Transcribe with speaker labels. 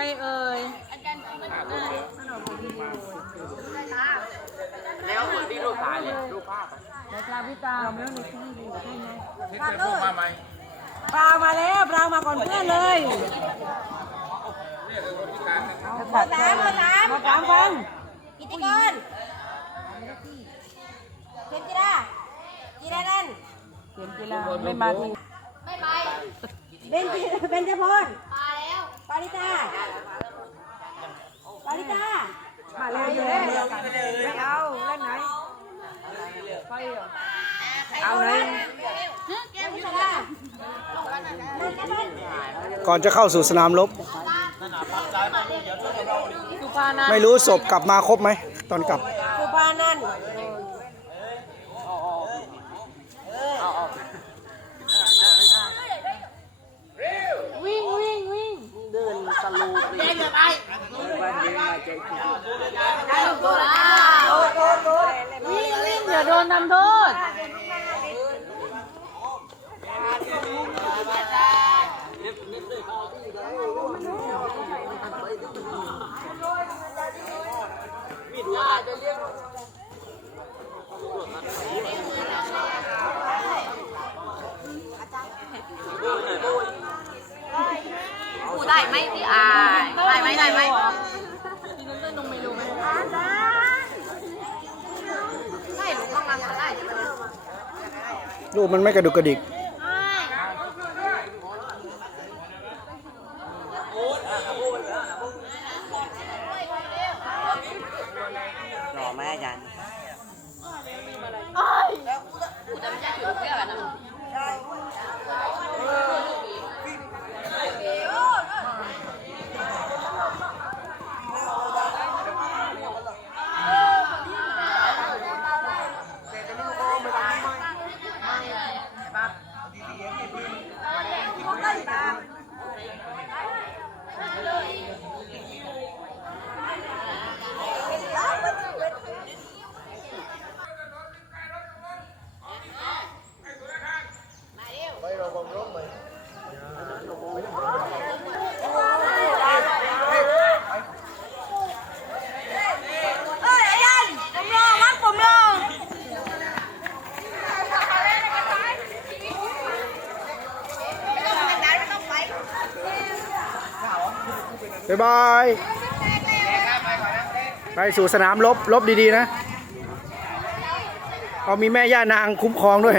Speaker 1: รเอ่ย
Speaker 2: แล้วคนที่รูปถ่ายเลยรูปภาพ
Speaker 1: นายจาพิตามแล้วในที่ดูให้ไง
Speaker 2: ที่เคยพูดมาไหม
Speaker 1: ปลามาแล้วปลามาก่อนเพื่อนเลย
Speaker 2: เนี่ยคือคนพิการนะ
Speaker 1: มาสามมาสามมาสามฟัง
Speaker 3: กิติกรเทมจิราจิรานันท์
Speaker 1: เขียนกีฬาไม่มาที
Speaker 3: เบนจิเบนจพรมาแล้ว ปาริตาปาริตา
Speaker 1: มาเลยอยู่แล้วไม่เอาเล่นไหนไปเหรอเอาเลย
Speaker 3: ปาริตา
Speaker 4: ก่อนจะเข้าสู่สนามรบ
Speaker 1: สุภานัน
Speaker 4: ไม่รู้ศพกลับมาครบไหมตอนกลับ
Speaker 3: สุภานัน
Speaker 1: วิ่งวิ่งเดี๋ยวโดนทำโทษ
Speaker 3: กูได้ไหมพี่อายได้ไหมได้ไหม ได้หรือข้างล่างก็ได้ใช่ไหม
Speaker 4: ลูกมันไม่กระดุกกระดิก
Speaker 2: หล่อไหมอาจารย์
Speaker 3: เอ้ยอายันผมรอวัดผมรอ
Speaker 4: บ๊ายบาย ไปสู่สนามลบลบดีๆนะ เอามีแม่ย่านางคุ้มครองด้วย